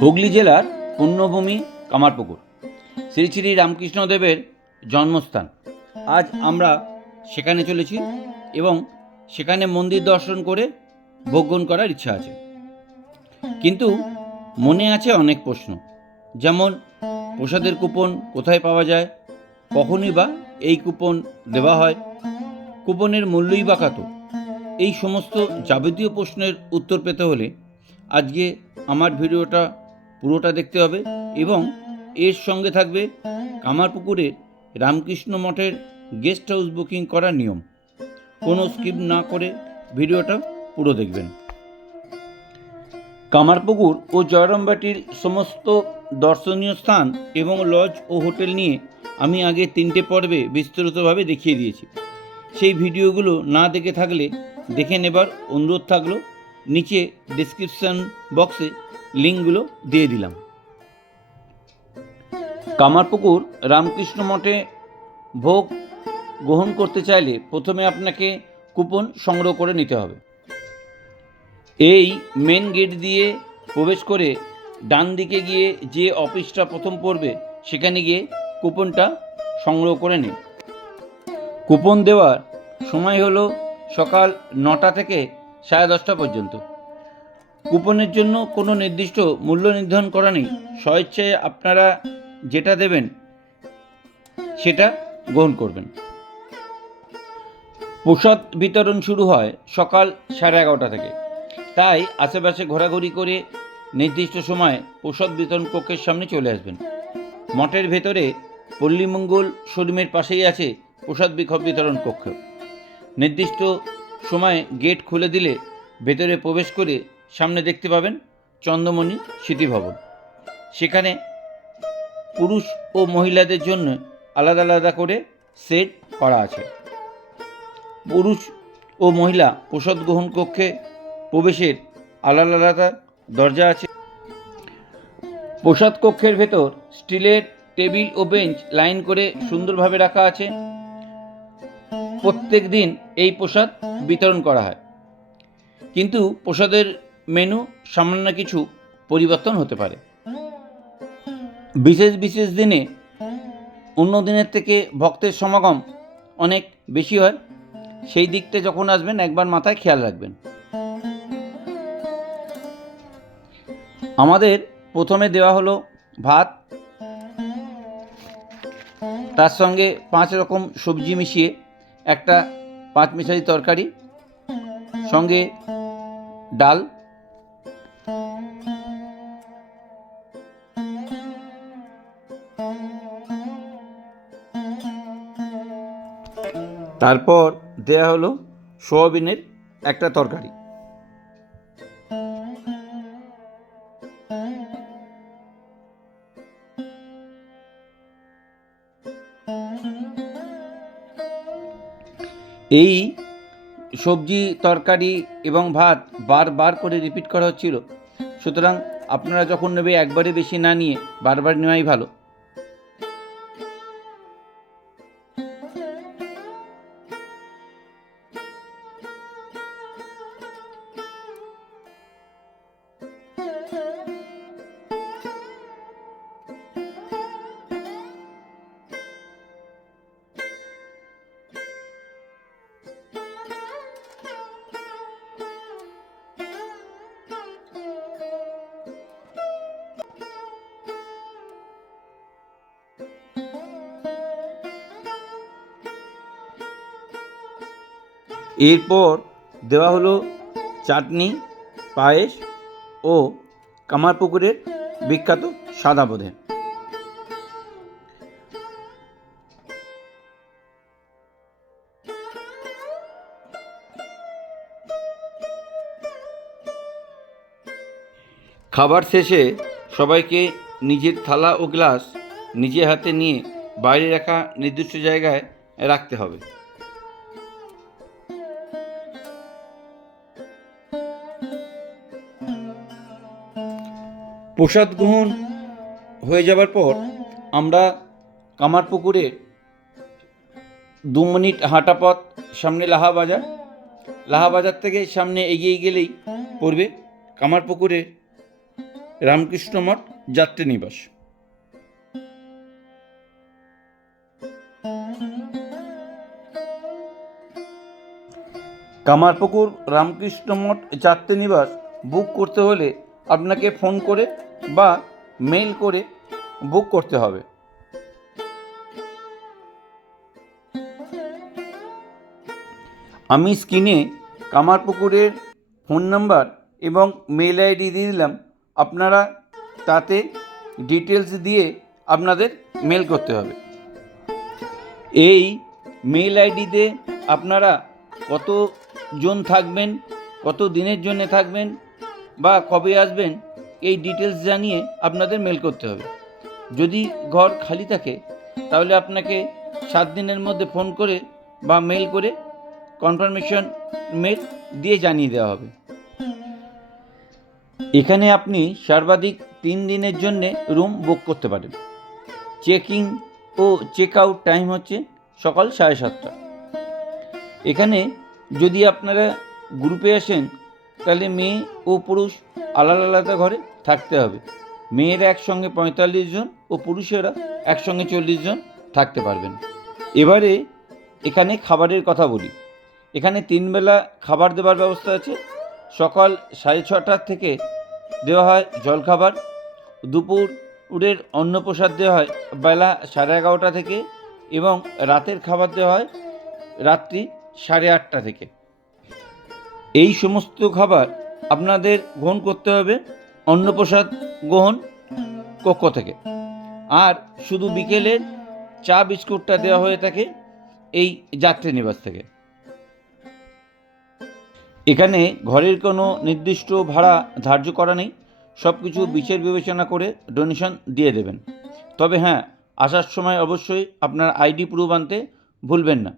হুগলি জেলার পুণ্যভূমি কামারপুকুর। শ্রী শ্রী রামকৃষ্ণদেবের জন্মস্থান। আজ আমরা সেখানে চলেছি এবং সেখানে মন্দির দর্শন করে ভোগ্যন করার ইচ্ছা আছে। কিন্তু মনে আছে অনেক প্রশ্ন, যেমন প্রসাদের কুপন কোথায় পাওয়া যায়, কখনই বা এই কুপন দেওয়া হয়, কুপনের মূল্যই বা কত? এই সমস্ত যাবতীয় প্রশ্নের উত্তর পেতে হলে আজকে আমার ভিডিওটা পুরোটা দেখতে হবে এবং এর সঙ্গে থাকবে কামারপুকুরের রামকৃষ্ণ মঠের গেস্ট হাউস বুকিং করার নিয়ম। কোনো স্কিপ না করে ভিডিওটা পুরো দেখবেন। কামারপুকুর ও জয়রামবাটির সমস্ত দর্শনীয় স্থান এবং লজ ও হোটেল নিয়ে আমি আগে তিনটে পর্বে বিস্তারিতভাবে দেখিয়ে দিয়েছি। সেই ভিডিওগুলো না দেখে থাকলে দেখে নেবার অনুরোধ থাকল নিচে ডিসক্রিপশন বক্সে লিঙ্কগুলো দিয়ে দিলাম। কামারপুকুর রামকৃষ্ণ মঠে ভোগ গ্রহণ করতে চাইলে প্রথমে আপনাকে কুপন সংগ্রহ করে নিতে হবে। এই মেন গেট দিয়ে প্রবেশ করে ডান দিকে গিয়ে যে অফিসটা প্রথম পড়বে, সেখানে গিয়ে কুপনটা সংগ্রহ করে নিন। কুপন দেওয়ার সময় হলো সকাল নটা থেকে সাড়ে দশটা পর্যন্ত। কুপনের জন্য কোনো নির্দিষ্ট মূল্য নির্ধারণ করা নেই। স্বেচ্ছায় আপনারা যেটা দেবেন, সেটা গ্রহণ করবেন। প্রসাদ বিতরণ শুরু হয় সকাল সাড়ে এগারোটা থেকে। তাই আশেপাশে ঘোরাঘুরি করে নির্দিষ্ট সময় প্রসাদ বিতরণ কক্ষের সামনে চলে আসবেন। মঠের ভেতরে পল্লীমঙ্গল শোরুমের পাশেই আছে প্রসাদ বিক্ষোভ বিতরণ কক্ষ। নির্দিষ্ট সময়ে গেট খুলে দিলে ভেতরে প্রবেশ করে সামনে দেখতে পাবেন চন্দ্রমণি স্মৃতিভবন সেখানে পুরুষ ও মহিলাদের জন্য আলাদা আলাদা করে সেট করা আছে। পুরুষ ও মহিলা প্রসাদ গ্রহণ কক্ষে প্রবেশের আলাদা আলাদা দরজা আছে। প্রসাদ কক্ষের ভেতর স্টিলের টেবিল ও বেঞ্চ লাইন করে সুন্দরভাবে রাখা আছে। প্রত্যেক দিন এই প্রসাদ বিতরণ করা হয়। কিন্তু প্রসাদের মেনু সামান্য কিছু পরিবর্তন হতে পারে। বিশেষ বিশেষ দিনে অন্য দিনের থেকে ভক্তের সমাগম অনেক বেশি হয়। সেই দিকটা যখন আসবেন, একবার মাথায় খেয়াল রাখবেন। আমাদের প্রথমে দেওয়া হলো ভাত। তার সঙ্গে পাঁচ রকম সবজি মিশিয়ে একটা পাঁচ মিশালি তরকারি সঙ্গে ডাল। তারপর দেয়া হলো সোয়াবিনের একটা তরকারি। এই সবজি, তরকারি এবং ভাত বারবার করে রিপিট করা হচ্ছিল। সুতরাং আপনারা যখন নেবে একবারে বেশি না নিয়ে বারবার নেওয়াই ভালো। এরপর দেওয়া হলো চাটনি, পায়েস ও কামারপুকুরের বিখ্যাত সাদা বোধে খাবার শেষে সবাইকে নিজের থালা ও গ্লাস নিজে হাতে নিয়ে বাইরে রাখা নির্দিষ্ট জায়গায় রাখতে হবে। প্রসাদ গ্রহণ হয়ে যাবার পর আমরা কামারপুকুরে দু মিনিট হাঁটা পথ, সামনে লাহা বাজার। লাহা বাজার থেকে সামনে এগিয়ে গেলেই পড়বে কামারপুকুরের রামকৃষ্ণ মঠ যাত্রী নিবাস। কামারপুকুর রামকৃষ্ণ মঠ যাত্রী নিবাস বুক করতে হলে আপনাকে ফোন করে বা মেইল করে বুক করতে হবে। আমি স্ক্রিনে কামারপুকুরের ফোন নাম্বার এবং মেল আইডি দিয়ে দিলাম। আপনারা তাতে ডিটেলস দিয়ে আপনাদের মেল করতে হবে। এই মেল আইডিতে আপনারা কতজন থাকবেন, কত দিনের জন্য থাকবেন বা কবে আসবেন এই ডিটেলস জানিয়ে আপনাদের মেল করতে হবে। যদি ঘর খালি থাকে, তাহলে আপনাকে সাত দিনের মধ্যে ফোন করে বা মেল করে কনফার্মেশন মেল দিয়ে জানিয়ে দেওয়া হবে। এখানে আপনি সর্বাধিক তিন দিনের জন্য রুম বুক করতে পারেন। চেকিং ও চেক আউট টাইম হচ্ছে সকাল সাড়ে সাতটা। এখানে যদি আপনারা গ্রুপে আসেন তাহলে মেয়ে ও পুরুষ আলাদা আলাদা ঘরে থাকতে হবে। মেয়েরা একসঙ্গে পঁয়তাল্লিশ জন ও পুরুষেরা একসঙ্গে চল্লিশ জন থাকতে পারবেন। এবারে এখানে খাবারের কথা বলি। এখানে তিনবেলা খাবার দেওয়ার ব্যবস্থা আছে। সকাল সাড়ে ছটার থেকে দেওয়া হয় জলখাবার। দুপুরের অন্নপ্রসাদ দেওয়া হয় বেলা সাড়ে এগারোটা থেকে এবং রাতের খাবার দেওয়া হয় রাত্রি সাড়ে আটটা থেকে। এই সমস্ত খাবার আপনাদের গ্রহণ করতে হবে অন্নপ্রসাদ গ্রহণ কক্ষ থেকে। আর শুধু বিকেলে চা বিস্কুটটা দেওয়া হয়ে থাকে এই যাত্রী নিবাস থেকে। এখানে ঘরের কোনো নির্দিষ্ট ভাড়া ধার্য করা নেই। সব কিছু বিচার বিবেচনা করে ডোনেশন দিয়ে দেবেন। তবে হ্যাঁ আসার সময় অবশ্যই আপনার আইডি প্রুফ আনতে ভুলবেন না।